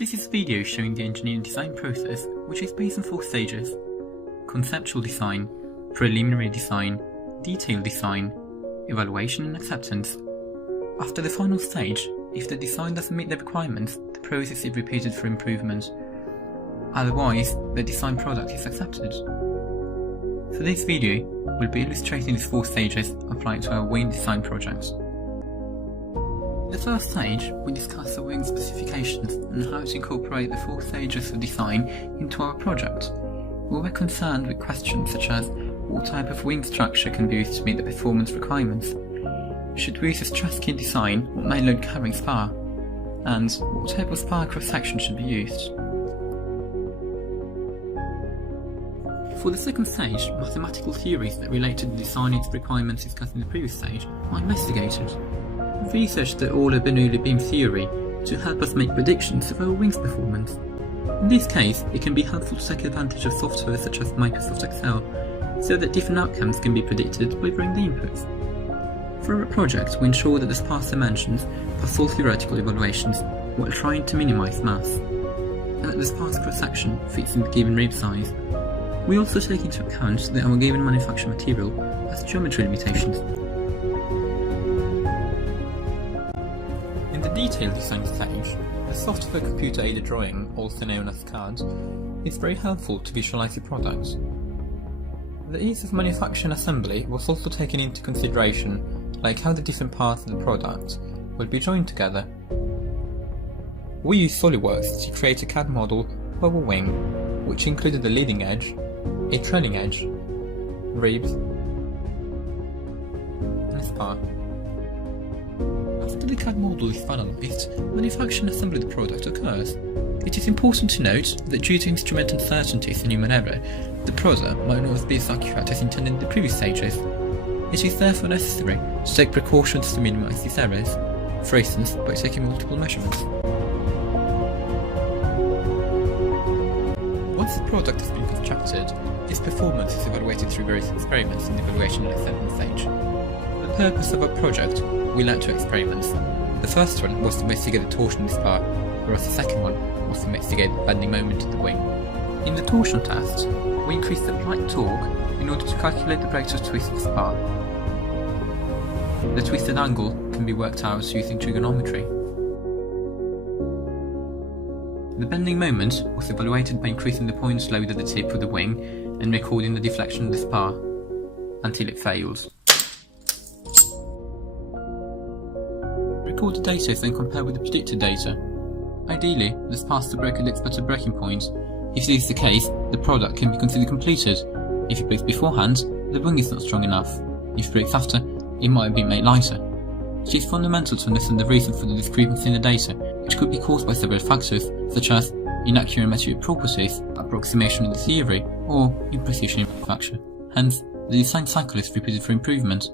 This is a video showing the engineering design process, which is based on 4 stages: conceptual design, preliminary design, detailed design, evaluation and acceptance. After the final stage, if the design doesn't meet the requirements, the process is repeated for improvement. Otherwise, the design product is accepted. For this video, we'll be illustrating these 4 stages applied to our wing design project. In the first stage, we discuss the wing specifications and how to incorporate the 4 stages of design into our project. We were concerned with questions such as what type of wing structure can be used to meet the performance requirements, should we use a Strathspey design or main load carrying spar, and what type of spar cross-section should be used. For the second stage, mathematical theories that relate to the design and its requirements discussed in the previous stage are investigated. We researched the Euler-Bernoulli beam theory to help us make predictions of our wing's performance. In this case, it can be helpful to take advantage of software such as Microsoft Excel, so that different outcomes can be predicted by varying the inputs. For our project, we ensure that the sparse dimensions pass all theoretical evaluations while trying to minimise mass, and that the sparse cross-section fits in the given rib size. We also take into account that our given manufactured material has geometry limitations. In the detailed design stage, the software computer-aided drawing, also known as CAD, is very helpful to visualize the product. The ease of manufacture and assembly was also taken into consideration, like how the different parts of the product will be joined together. We used SolidWorks to create a CAD model of our wing, which included the leading edge, a trailing edge, ribs, and a spar. After the CAD model is finalized, manufacture and assembly of the product occurs. It is important to note that due to instrument uncertainties and human error, the product might not always be as accurate as intended in the previous stages. It is therefore necessary to take precautions to minimize these errors, for instance by taking multiple measurements. Once the product has been constructed, its performance is evaluated through various experiments in the evaluation and acceptance stage. For the purpose of our project, we learnt 2 experiments. The first one was to investigate the torsion of the spar, whereas the second one was to investigate the bending moment of the wing. In the torsion test, we increased the applied torque in order to calculate the rate of twist of the spar. The twisted angle can be worked out using trigonometry. The bending moment was evaluated by increasing the point load at the tip of the wing and recording the deflection of the spar until it fails. Recorded data is then compared with the predicted data. Ideally, the spar to break at its expected breaking point. If this is the case, the product can be considered completed. If it breaks beforehand, the wing is not strong enough. If it breaks after, it might have been made lighter. It is fundamental to understand the reason for the discrepancy in the data, which could be caused by several factors, such as inaccurate material properties, approximation of the theory, or imprecision in manufacture. Hence, the design cycle is repeated for improvement.